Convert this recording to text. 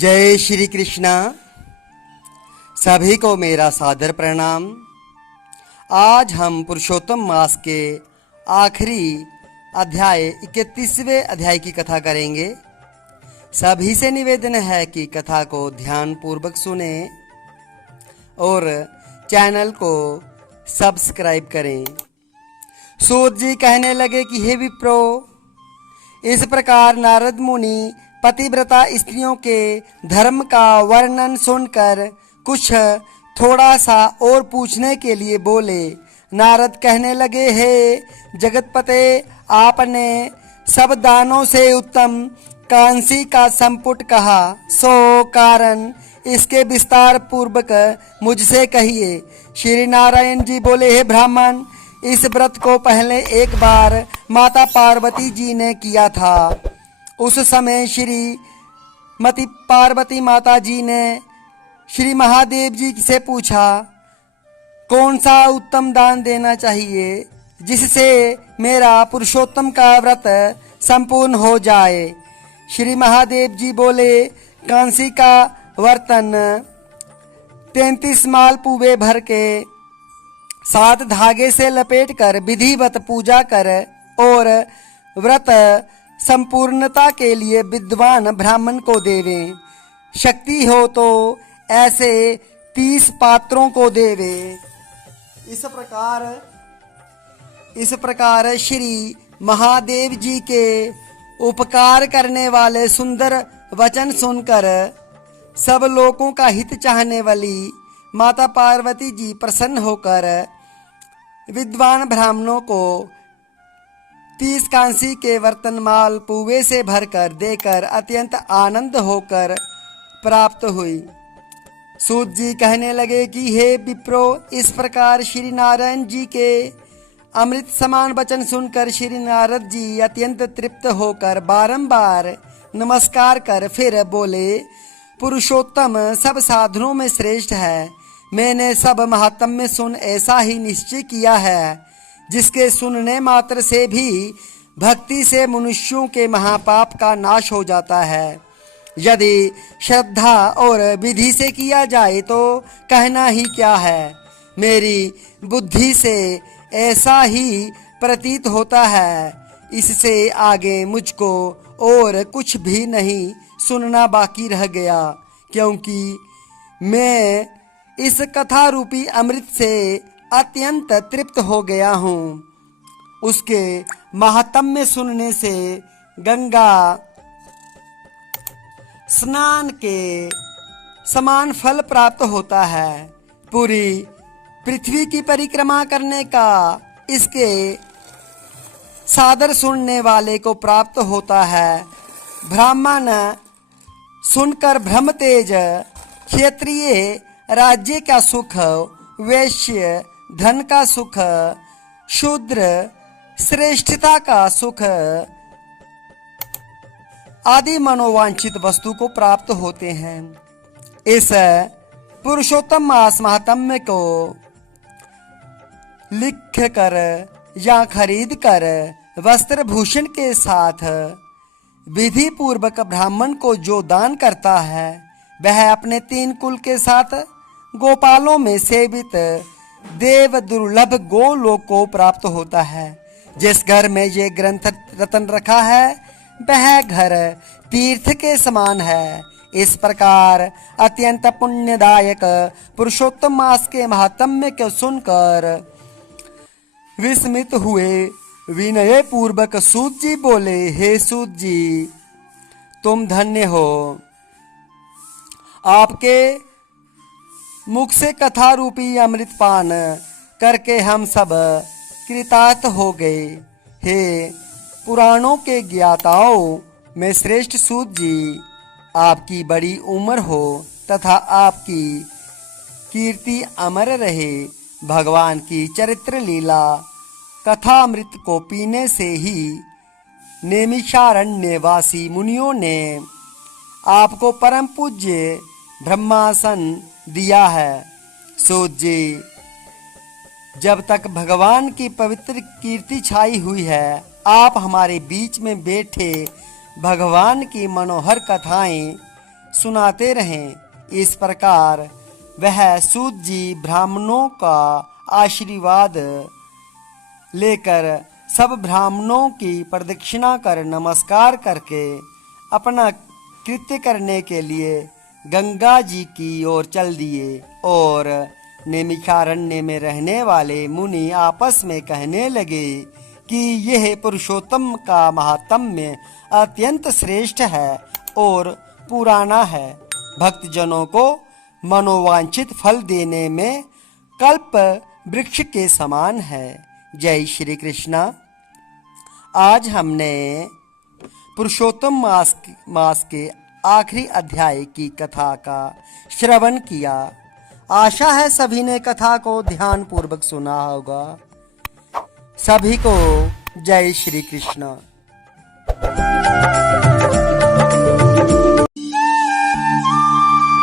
जय श्री कृष्णा। सभी को मेरा सादर प्रणाम। आज हम पुरुषोत्तम मास के आखिरी अध्याय 31वें अध्याय की कथा करेंगे। सभी से निवेदन है कि कथा को ध्यान पूर्वक सुने और चैनल को सब्सक्राइब करें। सूत जी कहने लगे कि हे विप्रो, इस प्रकार नारद मुनि पतिव्रता स्त्रियों के धर्म का वर्णन सुनकर कुछ थोड़ा सा और पूछने के लिए बोले। नारद कहने लगे, हे जगतपते, आपने सब दानों से उत्तम कांसी का संपुट कहा, सो कारण इसके विस्तार पूर्वक मुझसे कहिए। श्री नारायण जी बोले, हे ब्राह्मण, इस व्रत को पहले एक बार माता पार्वती जी ने किया था। उस समय श्रीमती पार्वती माता जी ने श्री महादेव जी से पूछा, कौन सा उत्तम दान देना चाहिए जिससे मेरा पुरुषोत्तम का व्रत संपूर्ण हो जाए। श्री महादेव जी बोले, कांसी का बर्तन 33 माल पुवे भर के 7 धागे से लपेटकर विधिवत पूजा कर और व्रत संपूर्णता के लिए विद्वान ब्राह्मण को देवे। शक्ति हो तो ऐसे 30 पात्रों को देवे। इस प्रकार श्री महादेव जी के उपकार करने वाले सुंदर वचन सुनकर सब लोगों का हित चाहने वाली माता पार्वती जी प्रसन्न होकर विद्वान ब्राह्मणों को 30 कांसी के बर्तन माल पुवे से भरकर देकर अत्यंत आनंद होकर प्राप्त हुई। सूत जी कहने लगे कि हे विप्रो, इस प्रकार श्री नारायण जी के अमृत समान वचन सुनकर श्री नारद जी अत्यंत तृप्त होकर बारंबार नमस्कार कर फिर बोले, पुरुषोत्तम सब साधनों में श्रेष्ठ है। मैंने सब महात्म्य सुन ऐसा ही निश्चय किया है जिसके सुनने मात्र से भी भक्ति से मनुष्यों के महापाप का नाश हो जाता है। यदि श्रद्धा और विधि से किया जाए तो कहना ही क्या है। मेरी बुद्धि से ऐसा ही प्रतीत होता है। इससे आगे मुझको और कुछ भी नहीं सुनना बाकी रह गया, क्योंकि मैं इस कथा रूपी अमृत से अत्यंत तृप्त हो गया हूँ। उसके महात्म्य सुनने से गंगा स्नान के समान फल प्राप्त होता है। पूरी पृथ्वी की परिक्रमा करने का इसके सादर सुनने वाले को प्राप्त होता है। ब्राह्मण सुनकर ब्रह्म तेज, क्षत्रिय राज्य का सुख, वैश्य धन का सुख, शूद्र श्रेष्ठता का सुख आदि मनोवांछित वस्तु को प्राप्त होते हैं। इस पुरुषोत्तम मास महात्म्य को लिख कर या खरीद कर वस्त्र भूषण के साथ विधि पूर्वक ब्राह्मण को जो दान करता है, वह अपने 3 कुल के साथ गोपालों में सेवित देव दुर्लभ गोलोक को प्राप्त होता है। जिस घर में ये ग्रंथ रतन रखा है वह घर तीर्थ के समान है। इस प्रकार अत्यंत पुण्यदायक पुरुषोत्तम मास के महात्म्य को सुनकर विस्मित हुए विनय पूर्वक सूत जी बोले, हे सूत जी, तुम धन्य हो। आपके मुख से कथा रूपी अमृत पान करके हम सब कृतार्थ हो गए। हे पुराणों के ज्ञाताओं में श्रेष्ठ सूत जी, आपकी बड़ी उम्र हो तथा आपकी कीर्ति अमर रहे। भगवान की चरित्र लीला कथामृत को पीने से ही नैमिषारण्यवासी मुनियों ने आपको परम पूज्य ब्रह्मासन दिया है। सूत जी, जब तक भगवान की पवित्र कीर्ति छाई हुई है, आप हमारे बीच में बैठे भगवान की मनोहर कथाएं सुनाते रहें। इस प्रकार वह सूत जी ब्राह्मणों का आशीर्वाद लेकर सब ब्राह्मणों की प्रदक्षिणा कर नमस्कार करके अपना कृत्य करने के लिए गंगा जी की ओर चल दिए। और नैमिषारण्य में रहने वाले मुनि आपस में कहने लगे कि यह पुरुषोत्तम का महात्म्य अत्यंत श्रेष्ठ है और पुराना है। भक्तजनों को मनोवांछित फल देने में कल्प वृक्ष के समान है। जय श्री कृष्णा। आज हमने पुरुषोत्तम मास के आखिरी अध्याय की कथा का श्रवण किया। आशा है सभी ने कथा को ध्यान पूर्वक सुना होगा। सभी को जय श्री कृष्ण।